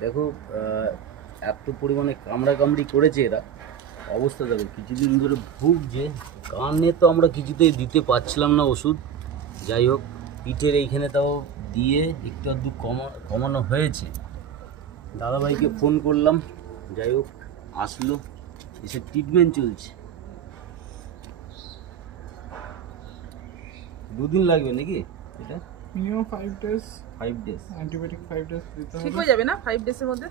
দেখো এত পরিমাণে কামড়াকামড়ি করেছে এরা, অবস্থা দেখো কিছুদিন ধরে ভুগছে। কানে তো আমরা কিছুতেই দিতে পারছিলাম না ওষুধ। যাই হোক পিঠের এইখানে তাও দিয়ে একটু আধটু কমানো হয়েছে। দাদাভাইকে ফোন করলাম, যাই হোক আসলো, এসে ট্রিটমেন্ট চলছে। 2 দিন লাগবে নাকি? এটা মিনিমাম 5 ডেজ। অ্যান্টিবায়োটিক 5 ডেজ দিতে হবে। ঠিক হয়ে যাবে না 5 ডেজের মধ্যে?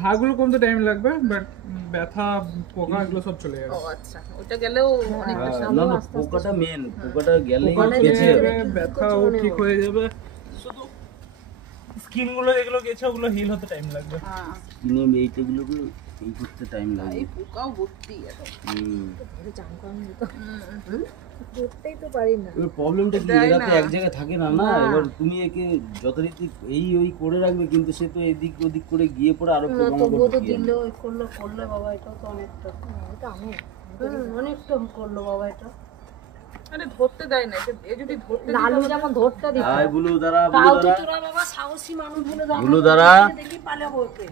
ঘাগুলো কমতে টাইম লাগবে, বাট ব্যথা পোকা এগুলো সব চলে যাবে। ও আচ্ছা, ওটা গেলেও অনেক বেশি। না না, পোকাটা মেন, পোকাটা গেলেই গেছে যাবে, ব্যথাও ঠিক হয়ে যাবে। শুধু স্কিন গুলো যেগুলো গেছে ওগুলো হিল হতে টাইম লাগবে। হ্যাঁ, স্কিনে এইটাগুলোকে এই করতে টাইম লাগে। এই পোকাও ভর্তি এত। ধরতেই তো পারি না। এবার প্রবলেমটা কি, এরা তো এক জায়গায় থাকে না। না এবার তুমি একে যথারীতি এই ওই করে রাখবে, কিন্তু সে তো এদিক ওদিক করে গিয়ে পরে আরো তবুও তো দিল করলো বাবা, এটাও তো অনেকটা। এটা আমি অনেকটা করলো বাবা এটা। আরে ধরতে দেয় না, এ যদি ধরতে লালু যেমন ধরতে দিত। আই বুলু দাঁড়া, তাও তো তোরা বাবা সাহসী মানুষ বলে দাও। বুলু দাঁড়া, দেখি পালে ওকে।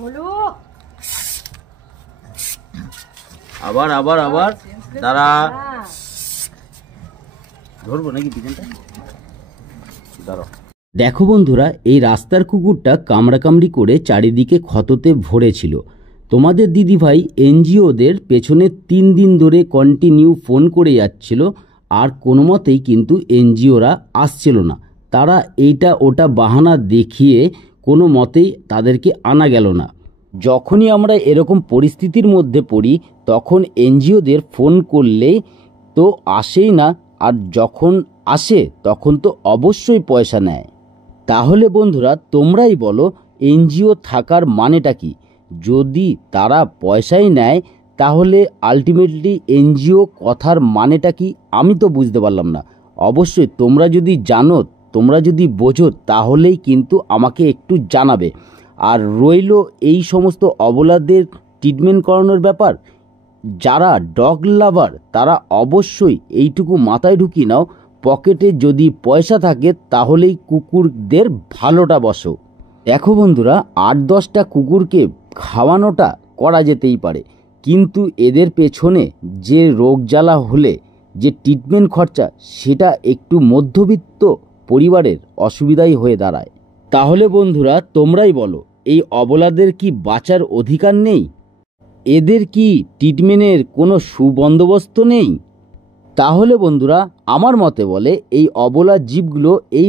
বলু আবার আবার আবার দাঁড়া। ধরবো নাকি পিছনটা? দাঁড়াও। দেখো বন্ধুরা, এই রাস্তার কুকুরটা কামড়াকামড়ি করে চারিদিকে ক্ষততে ভরেছিল। তোমাদের দিদিভাই এনজিওদের পেছনে 3 দিন ধরে কন্টিনিউ ফোন করে যাচ্ছিল, আর কোনো মতেই কিন্তু এনজিওরা আসছিল না। তারা এইটা ওটা বাহানা দেখিয়ে কোনো মতেই তাদেরকে আনা গেল না। যখনই আমরা এরকম পরিস্থিতির মধ্যে পড়ি তখন এনজিওদের ফোন করলে তো আসেই না, আর যখন আসে তখন তো অবশ্যই পয়সা নেয়। তাহলে বন্ধুরা তোমরাই বলো এনজিও থাকার মানেটা কি? যদি তারা পয়সাই নেয় তাহলে আলটিমেটলি এনজিও কথার মানেটা কি? আমি তো বুঝতে পারলাম না। অবশ্যই তোমরা যদি জানো, তোমরা যদি বোঝো, তাহলেই কিন্তু আমাকে একটু জানাবে। আর রইল এই সমস্ত অবলাদের ট্রিটমেন্ট করানোর ব্যাপার, যারা ডগ লাভার তারা অবশ্যই এইটুকু মাথায় ঢুকিয়ে নাও, পকেটে যদি পয়সা থাকে তাহলেই কুকুরদের ভালোটা বসো। দেখো বন্ধুরা, 8-10টা কুকুরকে খাওয়ানোটা করা যেতেই পারে, কিন্তু এদের পেছনে যে রোগ জ্বালা হলে যে ট্রিটমেন্ট খরচা, সেটা একটু মধ্যবিত্ত পরিবারের অসুবিধাই হয়ে দাঁড়ায়। তাহলে বন্ধুরা তোমরাই বলো, এই অবলাদের কি বাঁচার অধিকার নেই? এদের কি ট্রিটমেন্টের কোনো সুবন্দোবস্ত নেই? তাহলে বন্ধুরা আমার মতে বলে এই অবলা জীবগুলো এই